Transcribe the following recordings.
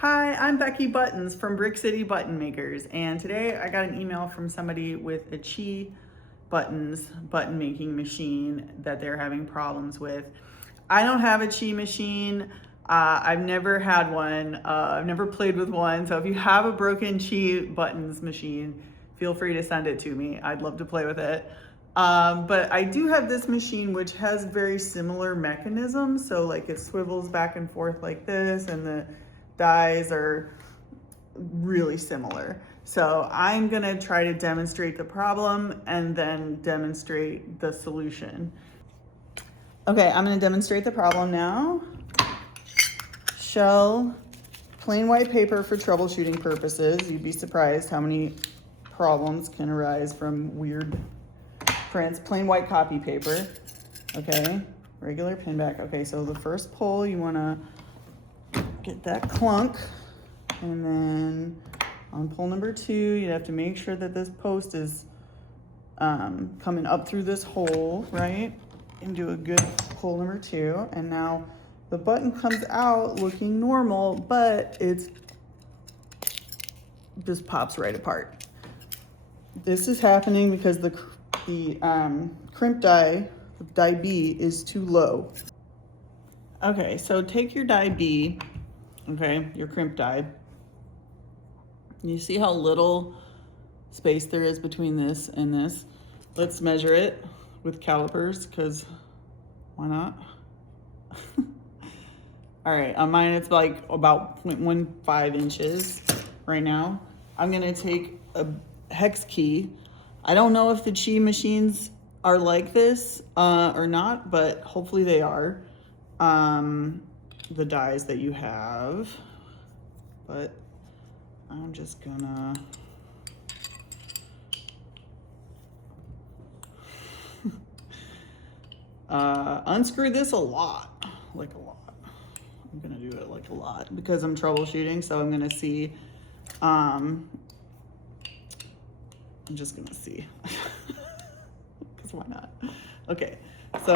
Hi, I'm Becky Buttons from Brick City Button Makers, and today I got an email from somebody with a Chi Buttons button making machine that they're having problems with. I don't have a Chi machine. I've never had one. I've never played with one. So if you have a broken Chi Buttons machine, feel free to send it to me. I'd love to play with it. But I do have this machine which has very similar mechanisms. So like it swivels back and forth like this, and the dies are really similar. So I'm gonna try to demonstrate the problem and then demonstrate the solution. Okay, I'm gonna demonstrate the problem now. Shell, plain white paper for troubleshooting purposes. You'd be surprised how many problems can arise from weird prints. Plain white copy paper. Okay, regular pin back. Okay, so the first pull, you wanna get that clunk, and then on pull number 2, you have to make sure that this post is coming up through this hole, right? And do a good pull number 2, and now the button comes out looking normal, but it's just pops right apart. This is happening because the crimp die, die B, is too low. Okay, so take your die B, okay, your crimp die. You see how little space there is between this and this? Let's measure it with calipers, because why not? All right, on mine it's like about 0.15 inches right now. I'm gonna take a hex key. I don't know if the Chi machines are like this or not, but hopefully they are. The dies that you have, but I'm just gonna unscrew this a lot, like a lot. I'm gonna do it like a lot because I'm troubleshooting, so I'm gonna see. I'm just gonna see, because why not? Okay, so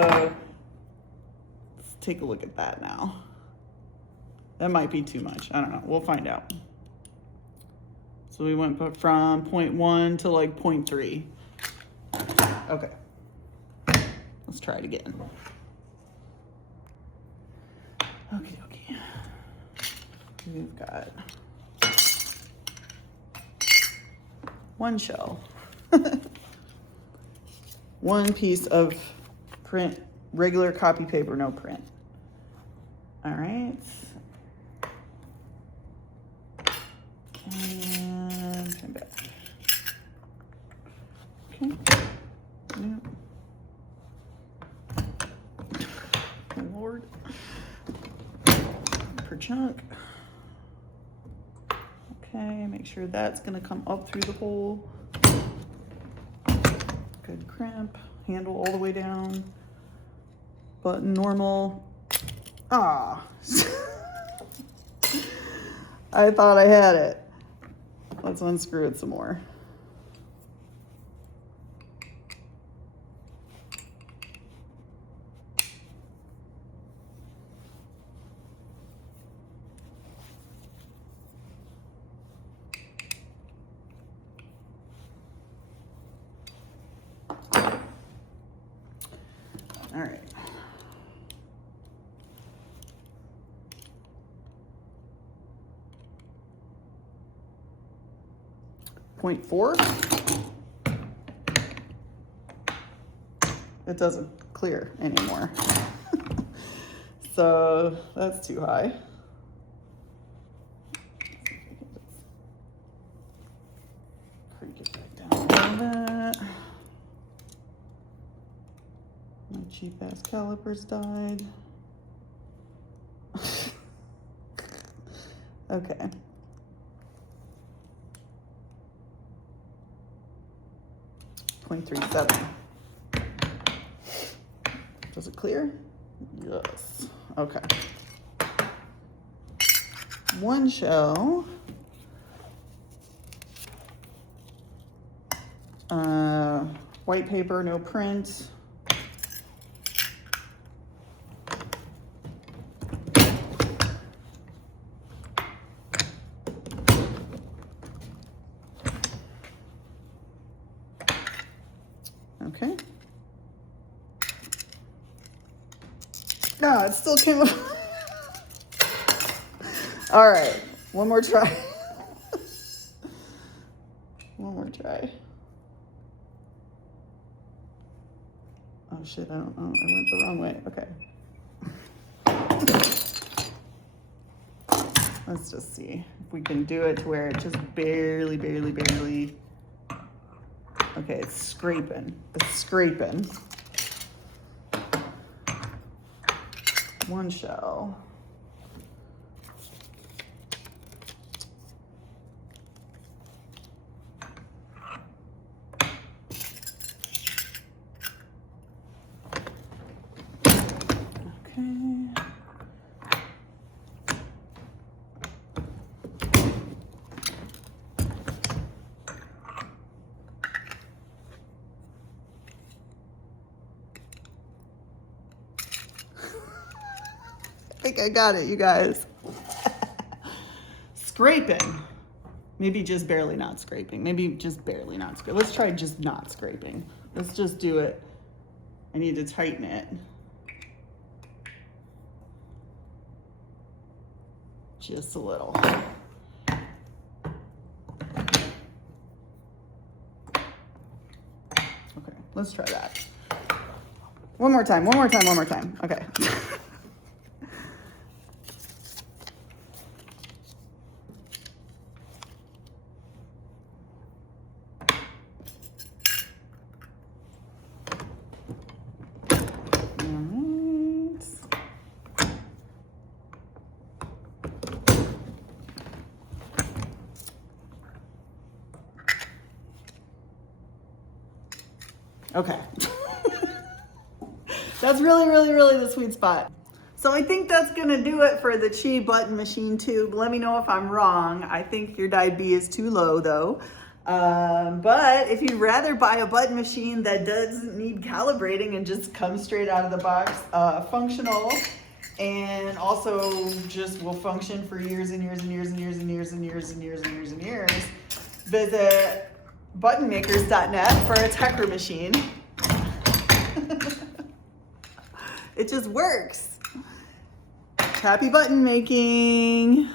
let's take a look at that now. That might be too much. I don't know. We'll find out. So we went from 0.1 to like 0.3. Okay. Let's try it again. Okay. We've got one shell. One piece of print, regular copy paper, no print. All right. And turn back. Okay. Yep. Oh, Lord. Per chunk. Okay, make sure that's gonna come up through the hole. Good crimp. Handle all the way down. Button normal. Ah. I thought I had it. Let's unscrew it some more. All right. Point 4. It doesn't clear anymore. So that's too high. Crank it back down a little bit. My cheap ass calipers died. Okay. .37. Does it clear? Yes. Okay. One shell. White paper, no print. Okay. No, it still came up. All right, one more try. One more try. Oh shit, I went the wrong way. Okay. Let's just see if we can do it to where it just barely. Okay, it's scraping. One shell. Okay. I think I got it, you guys. Scraping. Maybe just barely not scraping. Maybe just barely not scraping. Let's try just not scraping. Let's just do it. I need to tighten it. Just a little. Okay, let's try that. One more time. Okay. Okay. That's really the sweet spot. So I think that's gonna do it for the Chi button machine tube. Let me know if I'm wrong. I think your die B is too low though. But if you'd rather buy a button machine that doesn't need calibrating and just comes straight out of the box, functional, and also just will function for years, visit buttonmakers.net for a Tecker machine. It just works. Happy button making.